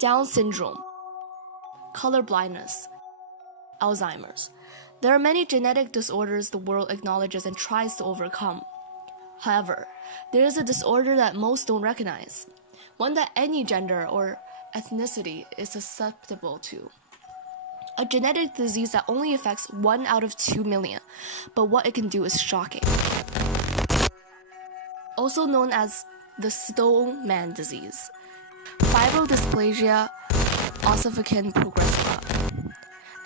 Down syndrome, color blindness, Alzheimer's. There are many genetic disorders the world acknowledges and tries to overcome. However, there is a disorder that most don't recognize, one that any gender or ethnicity is susceptible to. A genetic disease that only affects 1 out of 2 million, but what it can do is shocking. Also known as the stone man disease, fibrodysplasia ossificans progressiva.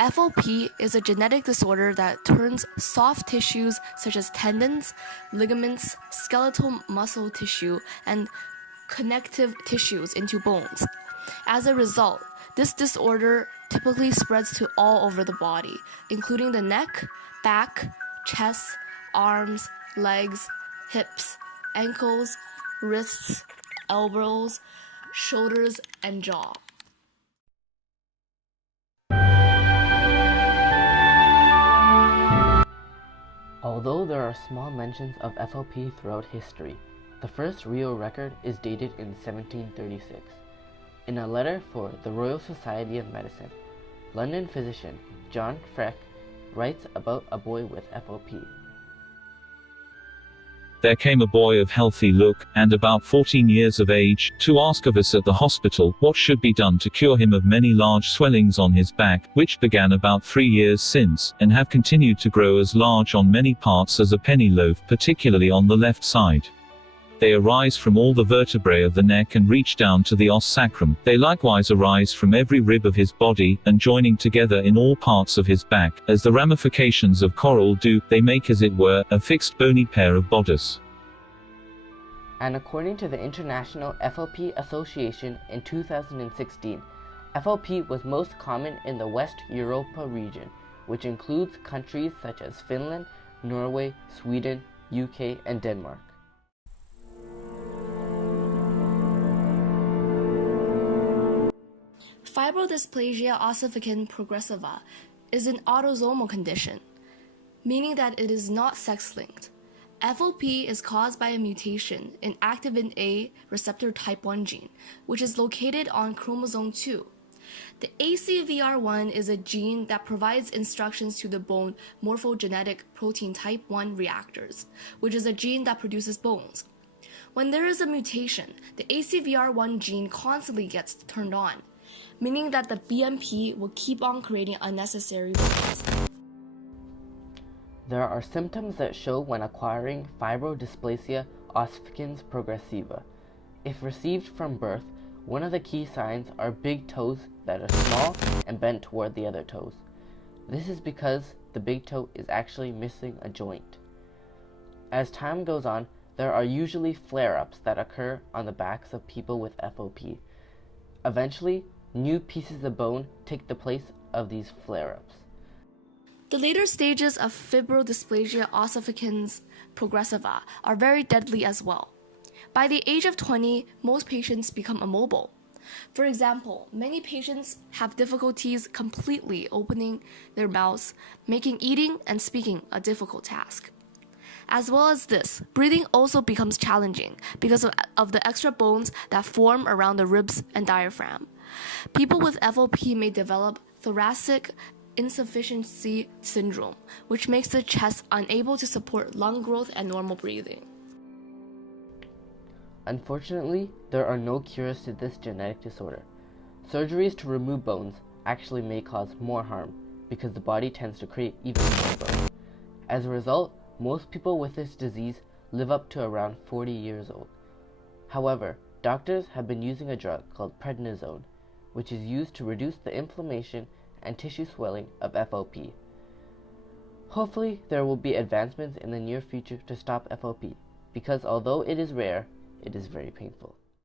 FOP is a genetic disorder that turns soft tissues such as tendons, ligaments, skeletal muscle tissue, and connective tissues into bones. As a result, this disorder typically spreads to all over the body, including the neck, back, chest, arms, legs, hips, ankles, wrists, elbows, shoulders, and jaw. Although there are small mentions of FOP throughout history, the first real record is dated in 1736. In a letter for the Royal Society of Medicine, London physician John Freck writes about a boy with FOP. There came a boy of healthy look, and about 14 years of age, to ask of us at the hospital what should be done to cure him of many large swellings on his back, which began about 3 years since, and have continued to grow as large on many parts as a penny loaf, particularly on the left side. They arise from all the vertebrae of the neck and reach down to the os sacrum. They likewise arise from every rib of his body, and joining together in all parts of his back, as the ramifications of coral do, they make as it were, a fixed bony pair of bodice. And according to the International FOP Association in 2016, FOP was most common in the West Europa region, which includes countries such as Finland, Norway, Sweden, UK, and Denmark. Fibrodysplasia ossificans progressiva is an autosomal condition, meaning that it is not sex-linked. FOP is caused by a mutation in activin A receptor type 1 gene, which is located on chromosome 2. The ACVR1 is a gene that provides instructions to the bone morphogenetic protein type 1 reactors, which is a gene that produces bones. When there is a mutation, the ACVR1 gene constantly gets turned on, meaning that the BMP will keep on creating unnecessary bones. There are symptoms that show when acquiring fibrodysplasia ossificans progressiva. If received from birth, one of the key signs are big toes that are small and bent toward the other toes. This is because the big toe is actually missing a joint. As time goes on, there are usually flare-ups that occur on the backs of people with FOP. Eventually, new pieces of bone take the place of these flare-ups. The later stages of fibrodysplasia ossificans progressiva are very deadly as well. By the age of 20, most patients become immobile. For example, many patients have difficulties completely opening their mouths, making eating and speaking a difficult task. As well as this, breathing also becomes challenging because of the extra bones that form around the ribs and diaphragm. People with FOP may develop thoracic insufficiency syndrome, which makes the chest unable to support lung growth and normal breathing. Unfortunately, there are no cures to this genetic disorder. Surgeries to remove bones actually may cause more harm because the body tends to create even more bone. As a result, most people with this disease live up to around 40 years old. However, doctors have been using a drug called prednisone, which is used to reduce the inflammation and tissue swelling of FOP. Hopefully, there will be advancements in the near future to stop FOP, because although it is rare, it is very painful.